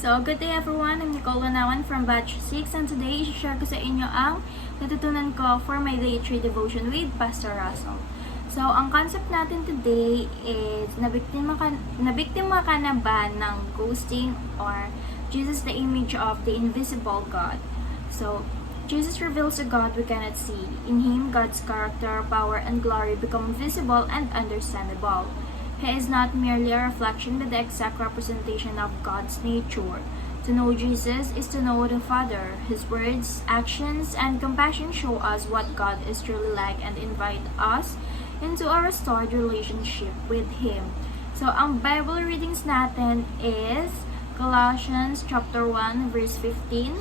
So, good day everyone. I'm Nicole Lanawan from Batch 6 and today, i-share ko sa inyo ang natutunan ko for my day 3 devotion with Pastor Russell. So, ang concept natin today is nabiktima ka na ba ng ghosting or Jesus the image of the invisible God? So, Jesus reveals a God we cannot see. In Him, God's character, power, and glory become visible and understandable. He is not merely a reflection but the exact representation of God's nature. To know Jesus is to know the Father. His words, actions, and compassion show us what God is truly like and invite us into a restored relationship with Him. So, ang Bible readings natin is Colossians chapter 1 verse 15.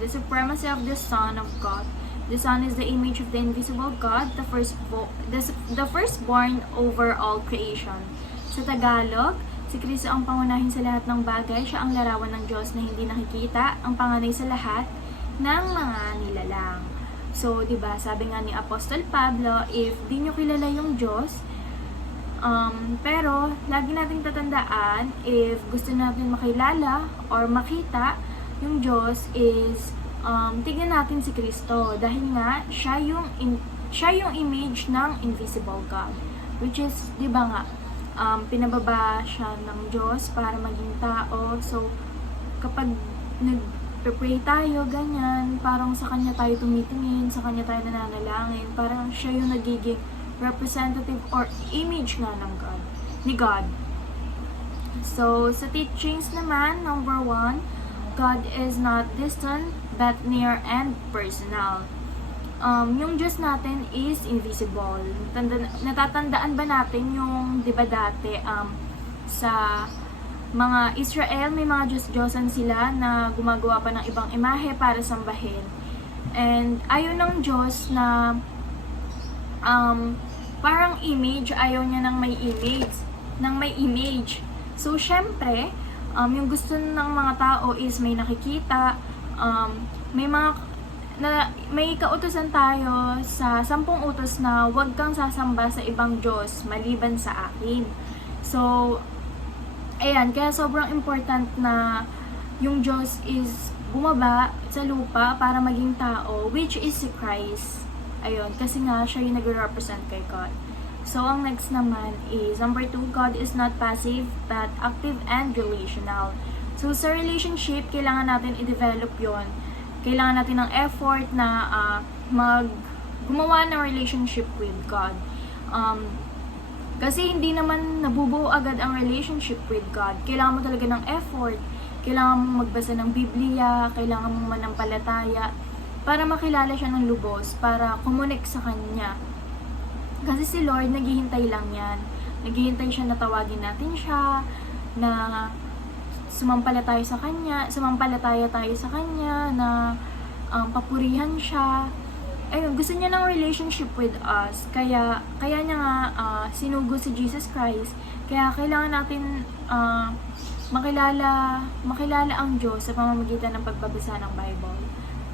The supremacy of the Son of God. The Son is the image of the invisible God, the firstborn over all creation. Sa Tagalog, si Kristo ang pangunahin sa lahat ng bagay. Siya ang larawan ng Diyos na hindi nakikita, ang panganay sa lahat ng mga nilalang. So, diba, sabi nga ni Apostol Pablo, if di nyo kilala yung Diyos, pero lagi nating tatandaan, if gusto natin makilala or makita yung Diyos is tignan natin si Kristo dahil nga siya yung image ng invisible God, which is 'di ba nga pinababa siya ng Diyos para maging tao. So kapag nag-pray tayo ganyan, parang sa kanya tayo tumitingin, sa kanya tayo nananalangin, parang siya yung nagiging representative or image nga ng God, ni God. So sa teachings naman, number 1, God is not distant but near and personal. Yung Diyos natin is invisible. Natatandaan ba natin yung, di ba dati, sa mga Israel, may mga Diyos-Diyosan sila na gumagawa pa ng ibang imahe para sambahin. And ayaw ng Diyos na parang image, ayaw niya ng may image. So, syempre, yung gusto ng mga tao is may nakikita, may kautusan tayo sa 10 utos na huwag kang sasamba sa ibang Diyos maliban sa akin. So, ayan, kaya sobrang important na yung Diyos is bumaba sa lupa para maging tao, which is si Christ. Ayun, kasi nga siya yung nag-represent kay God. So, ang next naman is, number 2, God is not passive, but active and relational. So, sa relationship, kailangan natin i-develop yon. Kailangan natin ng effort na gumawa ng relationship with God. Kasi hindi naman nabubuo agad ang relationship with God. Kailangan mo talaga ng effort. Kailangan mo magbasa ng Biblia, kailangan mo manampalataya para makilala siya ng lubos, para kumonek sa Kanya. Kasi si Lord, naghihintay lang yan. Naghihintay siya na tawagin natin siya, na sumampalataya tayo sa Kanya, na papurihan siya. Ayun, gusto niya ng relationship with us. Kaya niya nga sinugo si Jesus Christ. Kaya kailangan natin makilala ang Diyos sa pamamagitan ng pagbabasa ng Bible.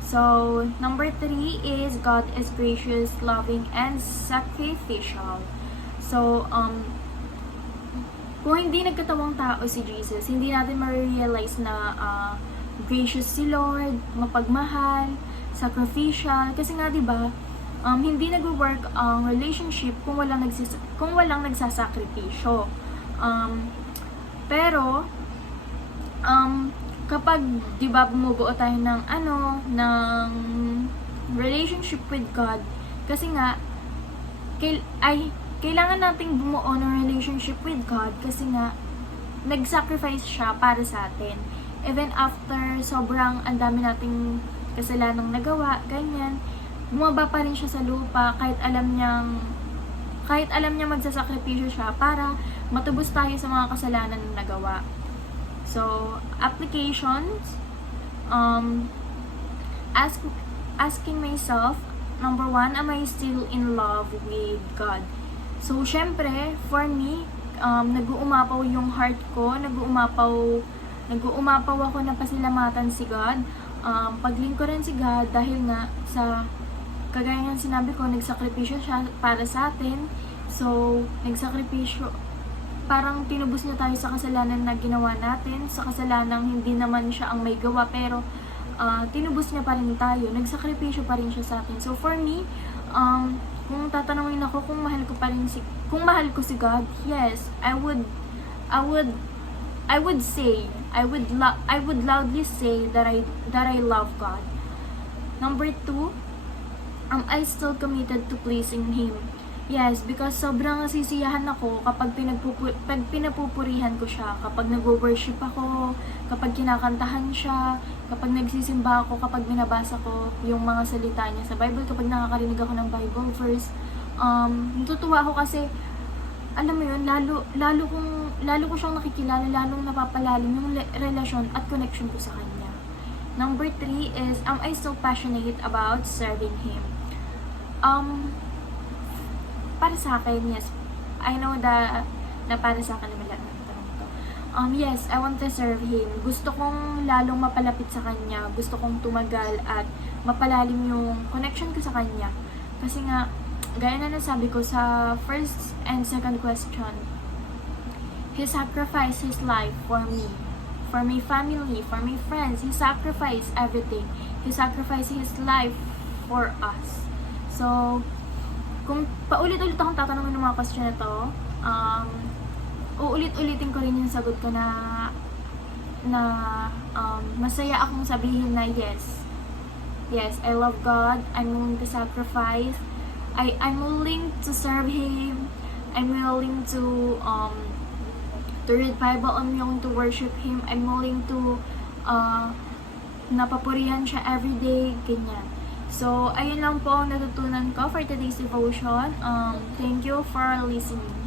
So, number 3 is God is gracious, loving, and sacrificial. So, kung hindi nagkatawang tao si Jesus, hindi natin ma-realize na gracious si Lord, mapagmahal, sacrificial. Kasi nga, di ba, hindi nag-work ang relationship kung walang nagsasakripisyo. Pero, kapag, di ba, bumubuo tayo ng relationship with God, kasi nga, kailangan nating bumuo ng relationship with God kasi nga, nag-sacrifice siya para sa atin. Even after sobrang ang dami nating kasalanang nagawa, ganyan, bumaba pa rin siya sa lupa kahit alam niya magsasakripisyo siya para matubos tayo sa mga kasalanan na nagawa. So, applications, asking myself, number 1, am I still in love with God? So, syempre, for me, nag-uumapaw yung heart ko, nag-uumapaw ako na pasilamatan si God, paglingkuran si God dahil nga sa kagaya ng sinabi ko, nagsakripisyo siya para sa atin. So, parang tinubos niya tayo sa kasalanan na ginawa natin, sa kasalanang hindi naman siya ang may gawa, pero tinubos niya pa rin tayo, nagsakripisyo pa rin siya sa atin. So for me, kung tatanungin ako kung mahal ko pa rin kung mahal ko si God, yes, I would say, I would loudly say that I love God. Number 2, am I still committed to pleasing Him? Yes, because sobrang nasisiyahan ako kapag pinapupurihan ko siya, kapag nag-worship ako, kapag kinakantahan siya, kapag nagsisimba ako, kapag binabasa ko yung mga salita niya sa Bible, kapag nakakarinig ako ng Bible verse, natutuwa ako kasi, alam mo yun, lalo ko siyang nakikilala, lalong napapalalim yung relasyon at connection ko sa kanya. Number 3 is, am I still passionate about serving Him? Para sa akin, yes. I know na para sa akin naman lang ang tanong to. Yes, I want to serve Him. Gusto kong lalong mapalapit sa Kanya. Gusto kong tumagal at mapalalim yung connection ko sa Kanya. Kasi nga, gaya na nasabi ko sa first and second question, He sacrificed His life for me, for my family, for my friends. He sacrificed everything. He sacrificed His life for us. So, kung paulit-ulit akong tatanungin ng mga question na to, uulit-ulitin ko rin yung sagot ko na masaya akong sabihin na yes, I love God, I'm willing to sacrifice, I'm willing to serve Him, I'm willing to read Bible, I'm willing to worship Him, I'm willing to napapurihan siya everyday, ganyan. So, ayun lang po ang natutunan ko for today's devotion. Thank you for listening.